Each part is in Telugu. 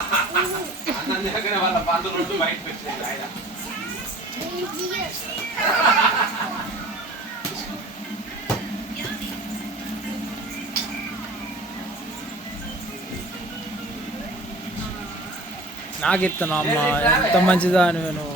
అన్నం దగ్గర వాళ్ళ పాత రెండు బయట పెట్టలేదు ఆయన. నాకు ఇస్తాను అమ్మ, ఎంత మంచిదా నేను.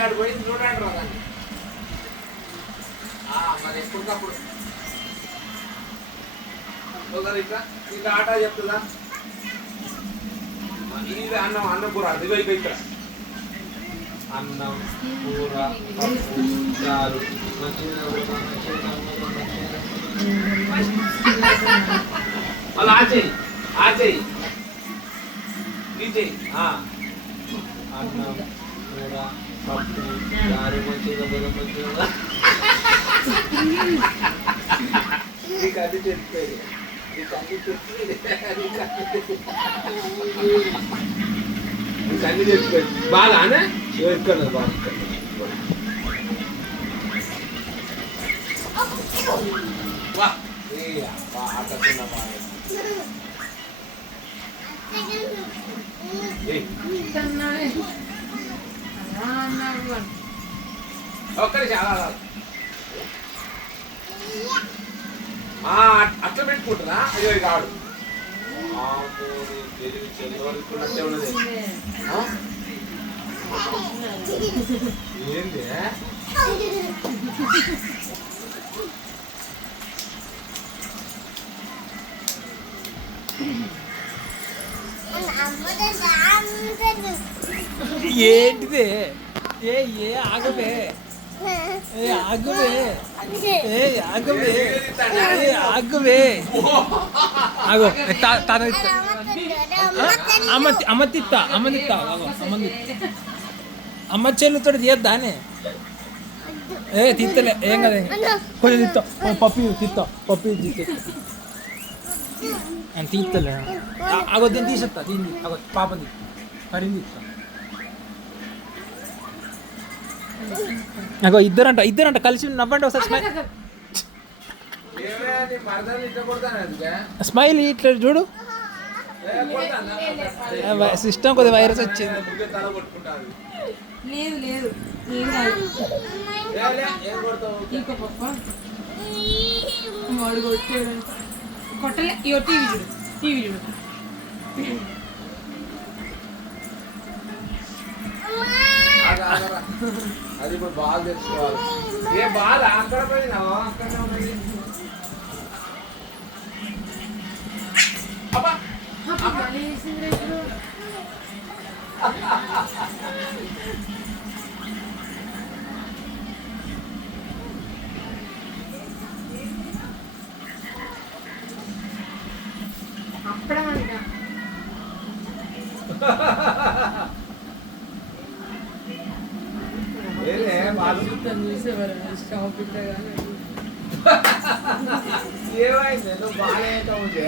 ఆడు పోయింది చూడండి రాదండి. మరి ఎప్పటికప్పుడు ఒకసారి ఇట్లా ఇట్లా ఆట చెప్తుందా? ఇది అన్నం అన్నం కూర అదిగో ఇక్కడ అన్నం కూర పప్పు చారు మళ్ళీ ఆచేయి ఇది అన్నం కూర పప్పు చారు మంచిగా మంచిగా నీకు అది చెప్పేది అన్ని చెప్పేది బాగానే ఇక్కడ బాగా వా ఆటకున్న బాగా ఒక్కరి చాలా అట్లా పెట్టుకుంటుందా? అయ్యో ఇక ఆడు తెలివి చెల్లవరకున్నట్టే ఉన్నది. ఏంది ఏంటిది? ఏ ఆగవే, ఆగవే, ఆగవే, ఆగవే, ఆగో తాత అమ్మ తిత్తా అమ్మ చెల్లుతో తీయద్దానే. తిత్తలే ఏం కదా, కొంచెం తిత్తా పప్పు తీస్తలే. అగో దీన్ని తీసేస్తా, దీన్ని అగో పాపది కరింది ఇస్తా. అగో ఇద్దరంట కలిసి నవ్వండి ఒకసారి. స్మైల్ ఇట్లా చూడు. సిస్టమ్ కొద్దిగా వైరస్ వచ్చింది. కొట్టలే. టీవీ చూడు అది ఇప్పుడు బాల్ తెచ్చుకోవాలి. ఏ బాల్ అక్కడ పోయినావా? అక్కడ ఏమైంది? నువ్వు బాగా ఉంటే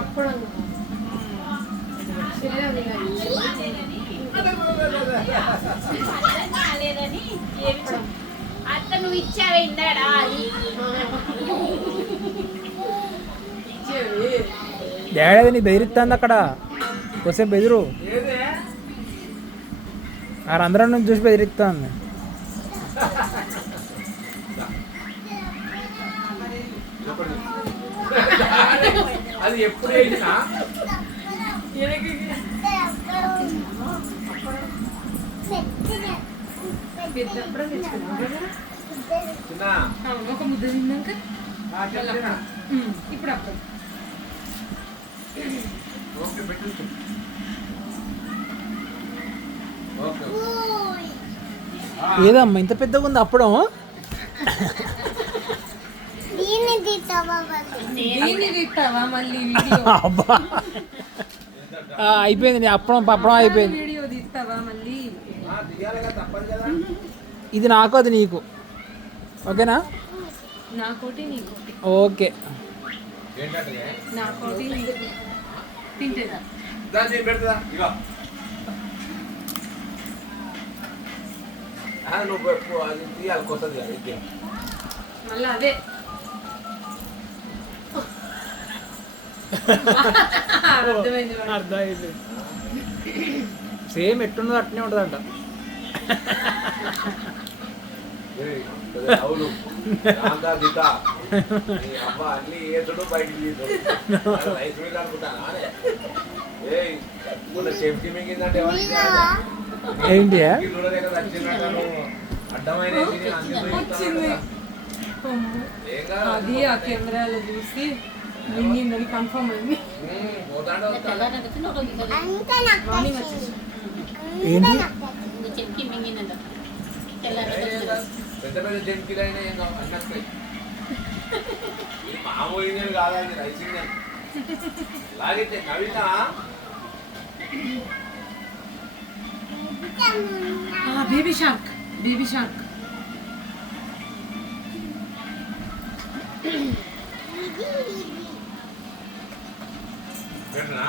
అప్పుడు అత్త నువ్వు ఇచ్చావే ఇందాడా అది డాడీ నీ బెదిరిస్తుంది అక్కడ. కొద్దిసేపు బెదిరు. అందరం నుంచి చూసి బెదిరిస్తాను. అది ఎప్పుడు వేసినా పెద్దప్పుడు తెచ్చుకున్నాం కదా. చిన్న అవును, ఒక ముద్ద తిన్నాక చెప్తున్నా. ఇప్పుడు అప్పుడు ఓకే పెట్టు ఓకే ఏదమ్మా ఇంత పెద్దగా ఉంది అప్పుడం? దీన్ని తిట్టావా మళ్ళీ వీడియో? అబ్బా అయిపోయింది అప్పుడం పప్పడం అయిపోయింది. వీడియో తీస్తావా మళ్ళీ? దిగాలిగా తప్పదు కదా. ఇది నాకు అది నీకు ఓకేనా? నాకోటి నీకోటి. ఓకే ఏంటంటే నాకోటి నీకోటి. తింటేదా? దాన్ని పెడుతుందా ఇక నువ్వు అది తీయాలి కొత్తది కాదు ఇది. మళ్ళీ అదే అర్థమైంది. అర్థమైంది. సేమ్ ఎట్టున్నది అట్నే ఉంటుందంట. ఏయ్, అవును రాందా దిద్దా నీ అమ్మ అన్ని ఏసుడు బయటికి తీసు రైస్ మీద అనుకుంటానా ఏయ్ మొన్న చెవికి మింగిందంటే ఎవరికి ఏంటి చూడలే కదా వచ్చిందంటాను అడ్డమైన వచ్చింది. అది ఆ కెమెరాలో చూసి మింగిందని కన్ఫర్మ్ అయింది. పోతాడు మార్నింగ్ వచ్చేసి ఏంటి చెక్కి మింగిందంట. పెద్ద పెద్ద జంకిలు అయినా ఏం కావు అన్నీ వస్తాయి. ఇది మామూలు ఇంజన్ కాదండి రైస్ ఇంజన్ లాగితే కవిత బేబీ షార్క్, బేబీ షార్క్. పెట్టనా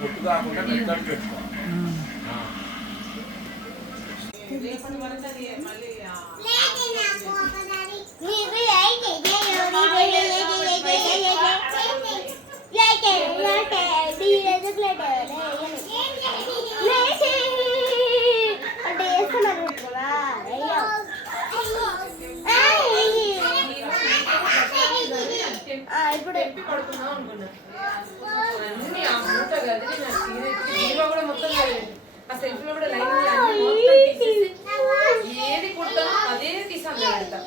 పొట్టు కాకుండా మెత్తడి పెట్టుకో ఇప్పుడు ఎప్పి పడుకుందాం అనుకున్నా. అన్ని ఆ మూట కదిలి నా చీర కూడా మొత్తం కదిలింది. ఆ సెల్ఫ్ లో కూడా లైన్ ఏది కుడతానో అదే తీసాను కదా.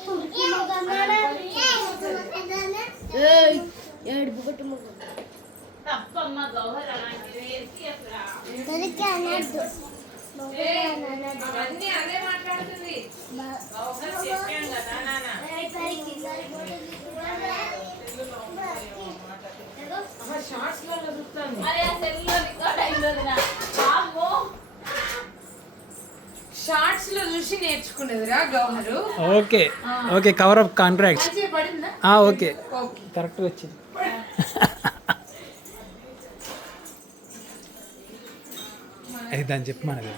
తప్పమ్మ గౌహర్ అలాంటివి వేసి అసలు అవన్నీ అదే మాట్లాడుతుంది. గౌహర్ చెప్పాను కదా నాన్న. షార్ట్స్ లో చూస్తాను. అరే ఆ సెల్లో రికార్డ్ అయింది నా అమ్మో. షార్ట్స్ లో చూసి నేర్చుకునేదిరా గౌహరు. Okay okay cover up contracts. మంచిగా పడిందా? Okay okay. కరెక్ట్గా వచ్చింది. అది దాన్ని చెప్పు మనది.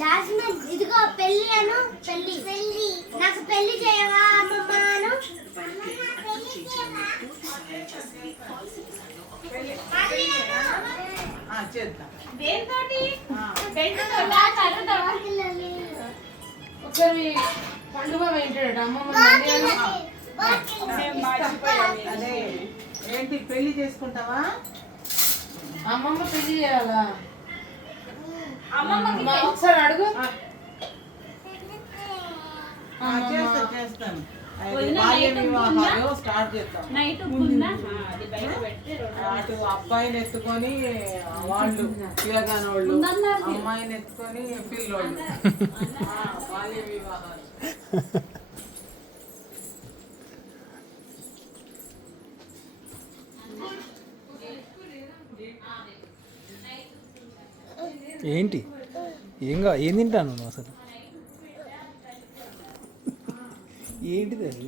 జాస్మిన్ ఇదిగో పెళ్లి అను పెళ్లి పెళ్లి నాకు పెళ్లి చేయవా అమ్మమ్మను దేంతోటి బెండతోటా కర్రతోటా? ఒకసారి పండుగ ఏంటాడు అమ్మమ్మ అదే ఏంటి పెళ్లి చేసుకుంటావా? అమ్మమ్మ పెళ్లి చేయాలా? అమ్మమ్మకి మా ఒకసారి అడుగు. చేస్తాను. వదిన బాల్య నైట్ వివాహాలు స్టార్ట్ చేస్తాం. నైట్ ఉందా? అది బయట పెట్టి అటు అబ్బాయిని ఎత్తుకొని వాళ్ళు పిల్లగానోళ్ళు, అమ్మాయిని ఎత్తుకొని పిల్లోళ్ళు. బాల్య వివాహాలు. ఏంటి ఏం తింటాను నువ్వు అసలు? ఏంటిది అది?